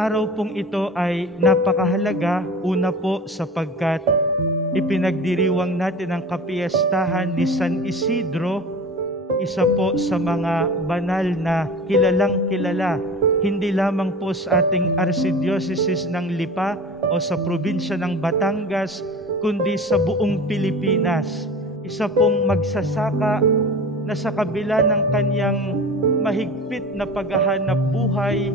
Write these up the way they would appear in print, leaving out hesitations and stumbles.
araw pong ito ay napakahalaga. Una po sapagkat ipinagdiriwang natin ang kapiyastahan ni San Isidro, isa po sa mga banal na kilalang kilala, hindi lamang po sa ating archdiocese ng Lipa o sa probinsya ng Batangas, kundi sa buong Pilipinas. Isa pong magsasaka na sa kabila ng kanyang mahigpit na paghahanap buhay,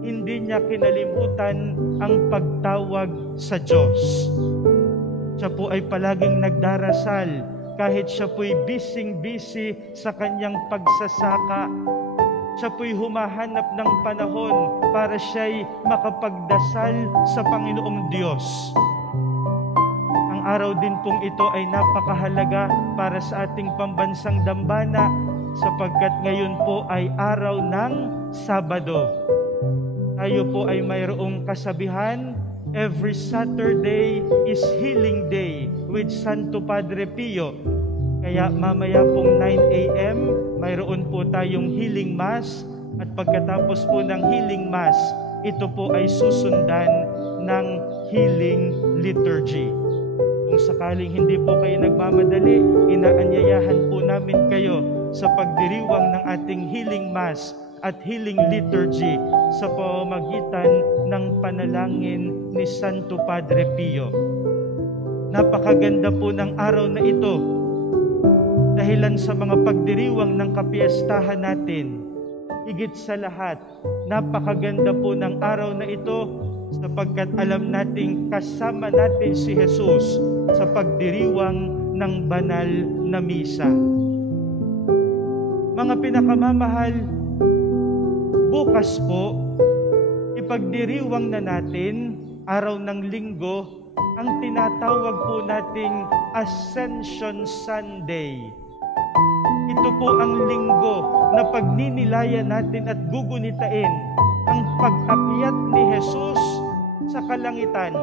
hindi niya kinalimutan ang pagtawag sa Diyos. Siya po ay palaging nagdarasal kahit siya po'y busy sa kanyang pagsasaka. Siya po'y humahanap ng panahon para siya'y makapagdasal sa Panginoong Diyos. Ang araw din pong ito ay napakahalaga para sa ating pambansang dambana sapagkat ngayon po ay araw ng Sabado. Tayo po ay mayroong kasabihan, every Saturday is Healing Day with Santo Padre Pio. Kaya mamaya pong 9 a.m. mayroon po tayong Healing Mass at pagkatapos po ng Healing Mass, ito po ay susundan ng Healing Liturgy. Kung sakaling hindi po kayo nagmamadali, inaanyayahan po namin kayo sa pagdiriwang ng ating Healing Mass at Healing Liturgy sa pamamagitan ng panalangin ni Santo Padre Pio. Napakaganda po ng araw na ito dahilan sa mga pagdiriwang ng kapiyastahan natin. Higit sa lahat, napakaganda po ng araw na ito sapagkat alam nating kasama natin si Jesus sa pagdiriwang ng banal na misa. Mga pinakamamahal, bukas po, ipagdiriwang na natin, araw ng Linggo, ang tinatawag po nating Ascension Sunday. Ito po ang linggo na pagninilayan natin at gugunitain ang pag-akyat ni Jesus sa kalangitan.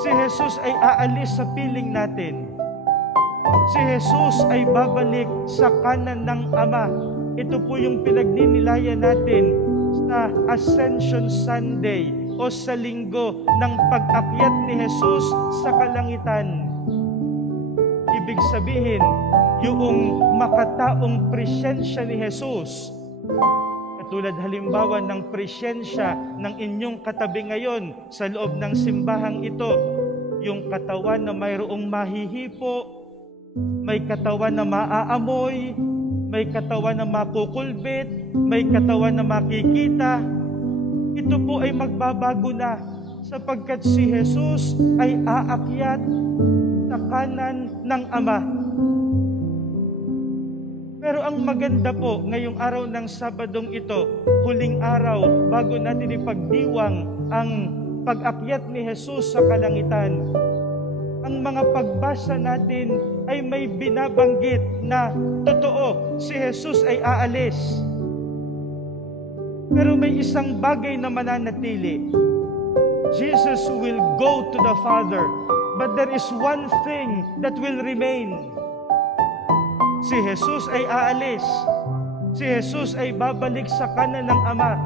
Si Jesus ay aalis sa piling natin. Si Jesus ay babalik sa kanan ng Ama. Ito po yung pinagninilayan natin sa Ascension Sunday o sa linggo ng pag-akyat ni Jesus sa kalangitan. Ibig sabihin, yung makataong presensya ni Jesus, katulad halimbawa ng presensya ng inyong katabi ngayon sa loob ng simbahang ito, yung katawan na mayroong mahihipo, may katawan na maaamoy, may katawan na makukulbit, may katawan na makikita. Ito po ay magbabago na sapagkat si Jesus ay aakyat sa kanan ng Ama. Pero ang maganda po, ngayong araw ng Sabadong ito, huling araw bago natin ipagdiwang ang pag-akyat ni Jesus sa kalangitan, ang mga pagbasa natin ay may binabanggit na totoo, si Jesus ay aalis. Pero may isang bagay na mananatili. Jesus will go to the Father, but there is one thing that will remain. Si Jesus ay aalis. Si Jesus ay babalik sa kanan ng Ama.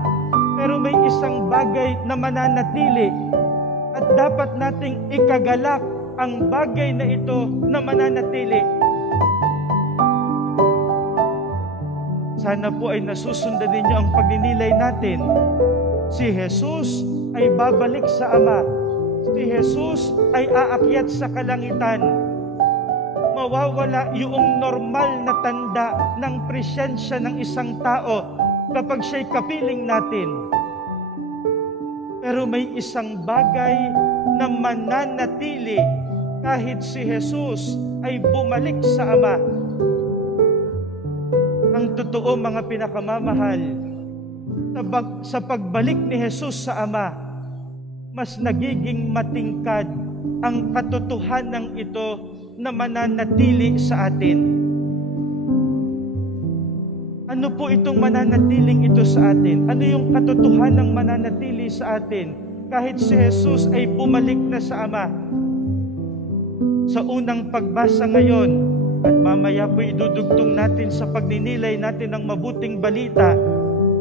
Pero may isang bagay na mananatili at dapat nating ikagalak ang bagay na ito na mananatili. Sana po ay nasusundan ninyo ang pagninilay natin. Si Jesus ay babalik sa Ama. Si Jesus ay aakyat sa kalangitan. Mawawala yung normal na tanda ng presensya ng isang tao kapag siya'y kapiling natin. Pero may isang bagay na mananatili kahit si Jesus ay bumalik sa Ama. Ang totoo, mga pinakamamahal, sa pagbalik ni Jesus sa Ama, mas nagiging matingkad ang katotohanan ito na mananatili sa atin. Ano po itong mananatiling ito sa atin? Ano yung katotohanang mananatili sa atin kahit si Jesus ay bumalik na sa Ama? Sa unang pagbasa ngayon, at mamaya po idudugtong natin sa pagninilay natin ng mabuting balita,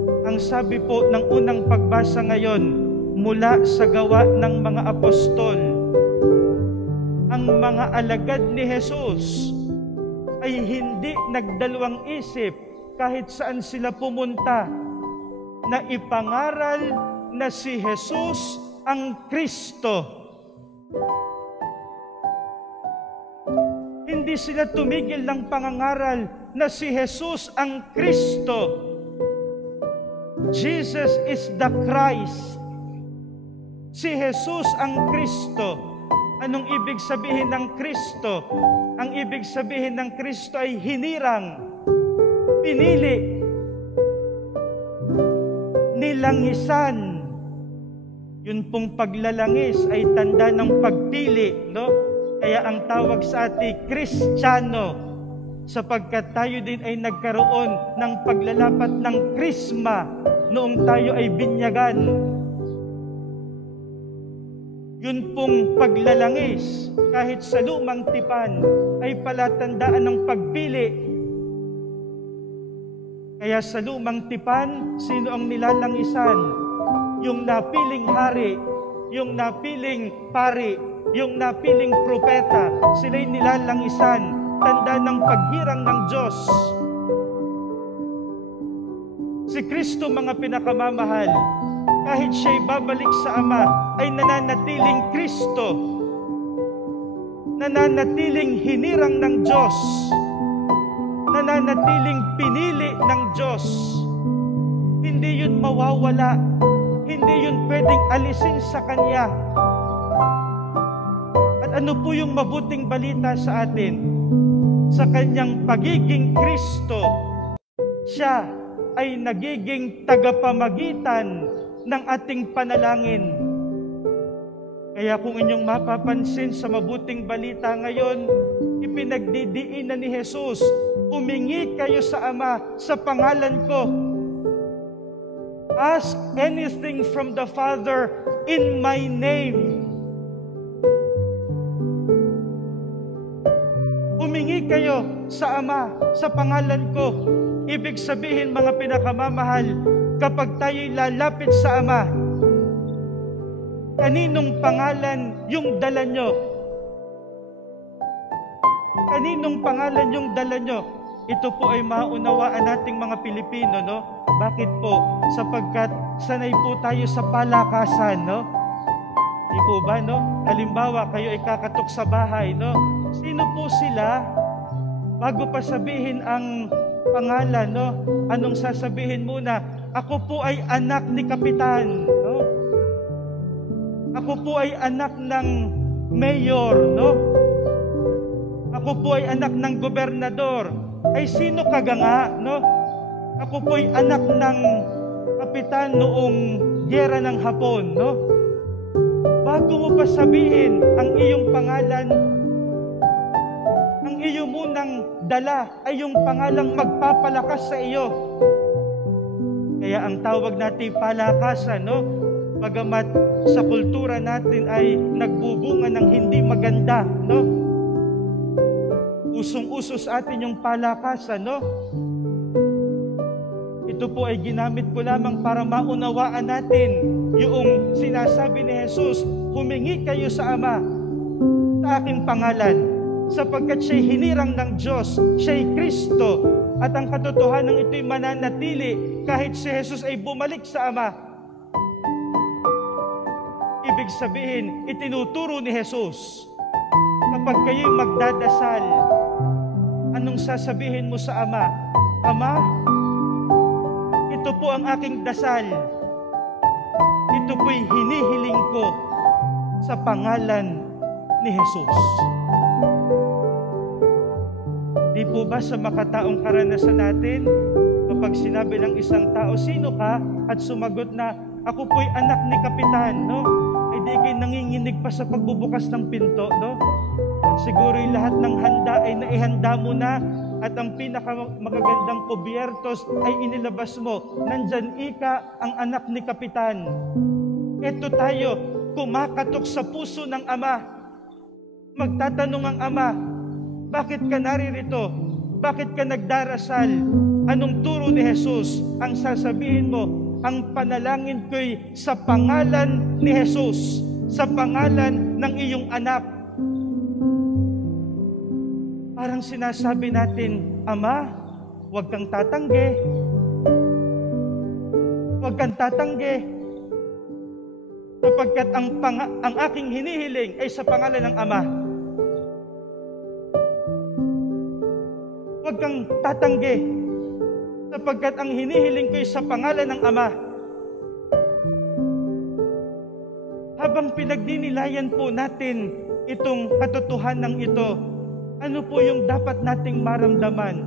Ang sabi po ng unang pagbasa ngayon mula sa Gawa ng mga Apostol, ang mga alagad ni Jesus ay hindi nagdalawang isip kahit saan sila pumunta na ipangaral na si Jesus ang Kristo. Hindi sila tumigil ng pangangaral na si Jesus ang Kristo. Jesus is the Christ. Si Jesus ang Kristo. Anong ibig sabihin ng Kristo? Ang ibig sabihin ng Kristo ay hinirang, pinili, nilangisan. Yun pong paglalangis ay tanda ng pagpili, no? Kaya ang tawag sa atin, Kristiyano, sapagkat tayo din ay nagkaroon ng paglalapat ng krisma noong tayo ay binyagan. Yun pong paglalangis, kahit sa lumang tipan, ay palatandaan ng pagpili. Kaya sa lumang tipan, sino ang nilalangisan? Yung napiling hari, yung napiling pari, yung napiling propeta, sila'y nilalangisan, tanda ng paghirang ng Diyos. Si Kristo, mga pinakamamahal, kahit siya'y babalik sa Ama, ay nananatiling Kristo, nananatiling hinirang ng Diyos, nananatiling pinili ng Diyos. Hindi yun mawawala, hindi yun pwedeng alisin sa Kanya. At ano po yung mabuting balita sa atin? Sa Kanyang pagiging Kristo, siya ay nagiging tagapamagitan ng ating panalangin. Kaya kung inyong mapapansin sa mabuting balita ngayon, ipinagdidiinan ni Jesus, humingi kayo sa Ama sa pangalan ko. Ask anything from the Father in my name. Humingi kayo sa Ama sa pangalan ko. Ibig sabihin, mga pinakamamahal, kapag tayo'y lalapit sa Ama, kaninong pangalan yung dala nyo? Kaninong pangalan yung dala nyo? Ito po ay maunawaan nating mga Pilipino, no? Bakit po? Sapagkat sanay po tayo sa palakasan, no? Di po ba, no? Halimbawa, kayo ay kakatok sa bahay, no? Sino po sila? Bago pa sabihin ang pangalan, no? Anong sasabihin muna? Ako po ay anak ni Kapitan, no? Ako po ay anak ng mayor, no? Ako po ay anak ng gobernador. Ay sino kaga nga, no? Ako po ay anak ng kapitan noong gyera ng Hapon, no? Bago mo pa sabihin ang iyong pangalan, ang iyong munang dala ay yung pangalang magpapalakas sa iyo. Kaya ang tawag natin palakasan, no? Bagamat sa kultura natin ay nagbubunga ng hindi maganda, no? Usong-uso sa atin yung palakasan, no? Ito po ay ginamit ko lamang para maunawaan natin yung sinasabi ni Jesus, humingi kayo sa Ama sa aking pangalan, sapagkat siya'y hinirang ng Diyos, siya'y Kristo, at ang katotohanan ito'y mananatili kahit si Jesus ay bumalik sa Ama. Ibig sabihin, itinuturo ni Jesus, kapag kayo'y magdadasal, anong sasabihin mo sa Ama? Ama, ito po ang aking dasal. Ito po'y hinihiling ko sa pangalan ni Jesus. Di po ba sa makataong karanasan natin, kapag sinabi ng isang tao, sino ka? At sumagot na, ako po'y anak ni Kapitan, no? Ay di kayo nanginginig pa sa pagbubukas ng pinto, no? At siguro yung lahat ng handa ay naihanda mo na, at ang pinakamagagandang kubyertos ay inilabas mo. Nandyan ika ang anak ni Kapitan. Ito tayo, kumakatok sa puso ng Ama. Magtatanong ang Ama, bakit ka naririto? Bakit ka nagdarasal? Anong turo ni Jesus? Ang sasabihin mo, ang panalangin ko'y sa pangalan ni Jesus, sa pangalan ng iyong anak. Parang sinasabi natin, Ama, huwag kang tatanggi. Huwag kang tatanggi. Sapagkat ang aking hinihiling ay sa pangalan ng Ama. Huwag kang tatanggi. Sapagkat ang hinihiling ko ay sa pangalan ng Ama. Habang pinagdinilayan po natin itong katotohanan ito, ano po yung dapat nating maramdaman?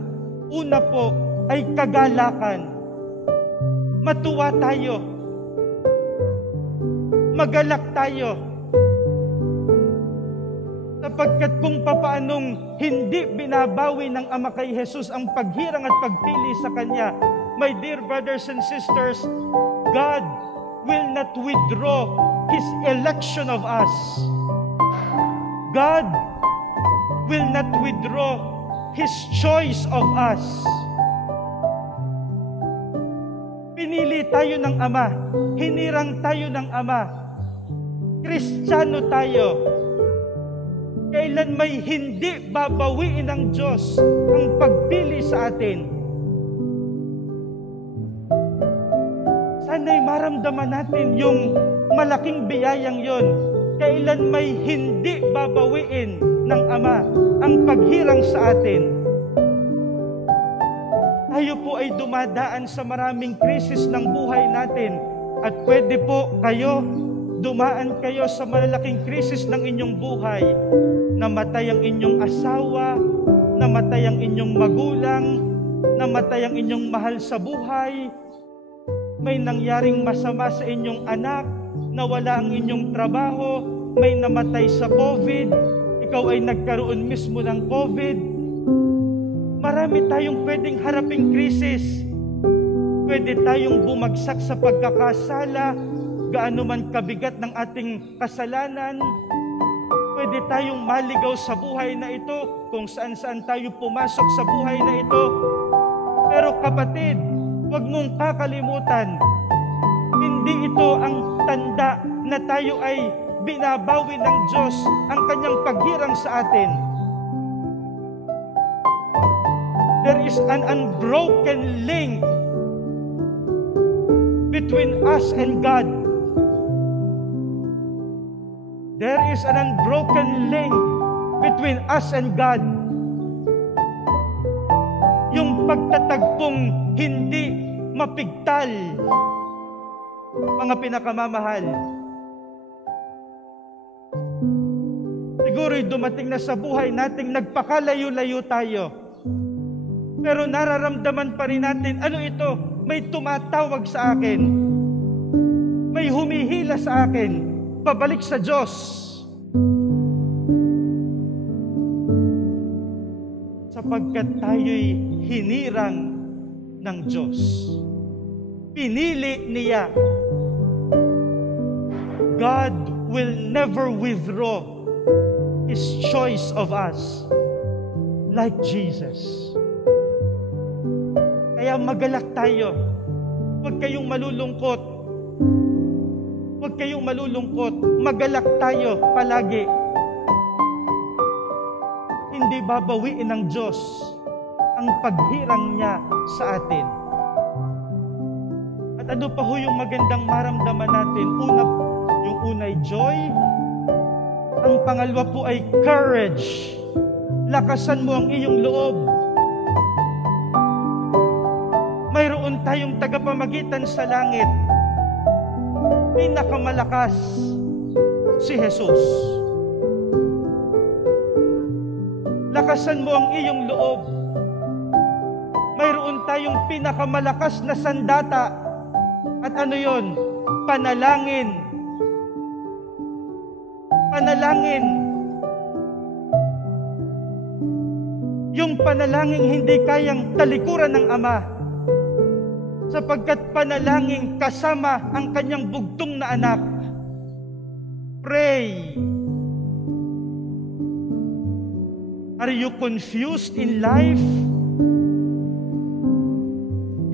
Una po ay kagalakan. Matuwa tayo. Magalak tayo. Sapagkat kung papaanong hindi binabawi ng Ama kay Jesus ang paghirang at pagpili sa Kanya, my dear brothers and sisters, God will not withdraw His election of us. God will not withdraw His choice of us. Pinili tayo ng Ama, hinirang tayo ng Ama, Kristiyano tayo. Kailan may hindi babawiin ng Diyos ang pagpili sa atin. Sana'y maramdaman natin yung malaking biyayang yon. Kailan may hindi babawiin ng Ama ang paghirang sa atin. Tayo po ay dumadaan sa maraming krisis ng buhay natin at pwede po dumaan kayo sa malalaking krisis ng inyong buhay. Namatay ang inyong asawa, namatay ang inyong magulang, namatay ang inyong mahal sa buhay, may nangyaring masama sa inyong anak, nawala ang inyong trabaho, may namatay sa COVID, ikaw ay nagkaroon mismo ng COVID. Marami tayong pwedeng haraping krisis. Pwede tayong bumagsak sa pagkakasala, gaano man kabigat ng ating kasalanan. Pwede tayong maligaw sa buhay na ito, kung saan-saan tayo pumasok sa buhay na ito. Pero kapatid, huwag mong kakalimutan, hindi ito ang tanda na tayo ay binabawi ng Diyos ang Kanyang paghirang sa atin. There is an unbroken link between us and God. There is an unbroken link between us and God. Yung pagtatagpong hindi mapigtal, mga pinakamamahal. Siguro'y dumating na sa buhay nating nagpakalayo-layo tayo. Pero nararamdaman pa rin natin, ano ito? May tumatawag sa akin. May humihila sa akin. Pabalik sa Diyos. Sapagkat tayo'y hinirang ng Diyos. Pinili niya. God will never withdraw His choice of us like Jesus. Kaya magalak tayo. Huwag kayong malulungkot. Huwag kayong malulungkot. Magalak tayo palagi. Hindi babawiin ng Diyos ang paghirang niya sa atin. At ano pa ho yung magandang maramdaman natin? Yung una ay joy. Ang pangalawa po ay courage. Lakasan mo ang iyong loob. Mayroon tayong tagapamagitan sa langit. Pinakamalakas si Jesus. Lakasan mo ang iyong loob. Mayroon tayong pinakamalakas na sandata. At ano yon? Panalangin. Panalangin. Yung panalangin hindi kayang talikuran ng Ama. Sapagkat panalangin kasama ang Kanyang bugtong na anak. Pray. Are you confused in life?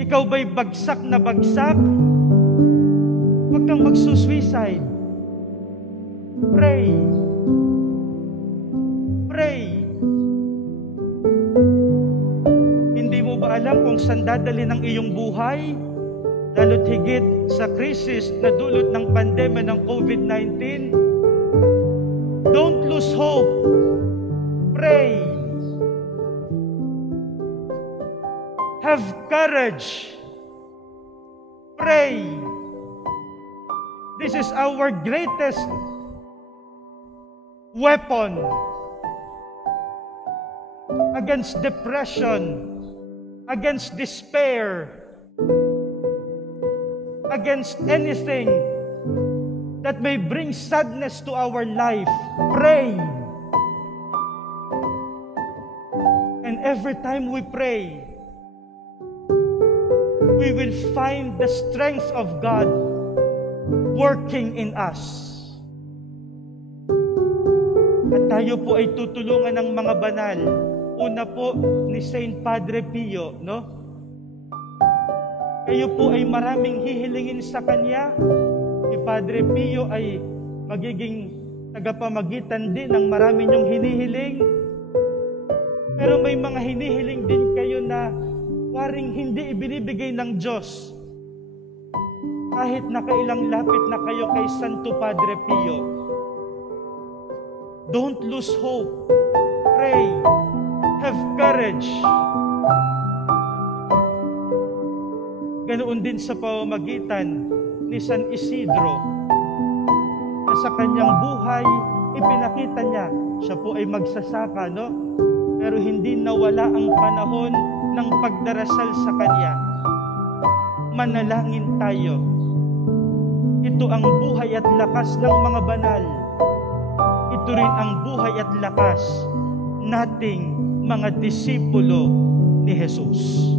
Ikaw ba'y bagsak na bagsak? Huwag kang magsusuicide. Pray. Pray. Hindi mo ba alam kung saan dadalhin ang iyong buhay? Lalo't higit sa krisis na dulot ng pandemya ng COVID-19? Don't lose hope. Pray. Have courage. Pray. This is our greatest weapon against depression, against despair, against anything that may bring sadness to our life. Pray. And every time we pray, we will find the strength of God working in us. At tayo po ay tutulungan ng mga banal. Una po ni Saint Padre Pio, no? Kayo po ay maraming hihilingin sa Kanya. Si Padre Pio ay magiging tagapamagitan din ng marami niyong hinihiling. Pero may mga hinihiling din kayo na waring hindi ibinibigay ng Diyos. Kahit nakailang lapit na kayo kay Santo Padre Pio. Don't lose hope. Pray. Have courage. Ganoon din sa pamamagitan ni San Isidro na sa kanyang buhay, ipinakita niya, siya po ay magsasaka, no? Pero hindi nawala ang panahon ng pagdarasal sa Kanya. Manalangin tayo. Ito ang buhay at lakas ng mga banal. Ito rin ang buhay at lakas nating mga disipulo ni Jesus.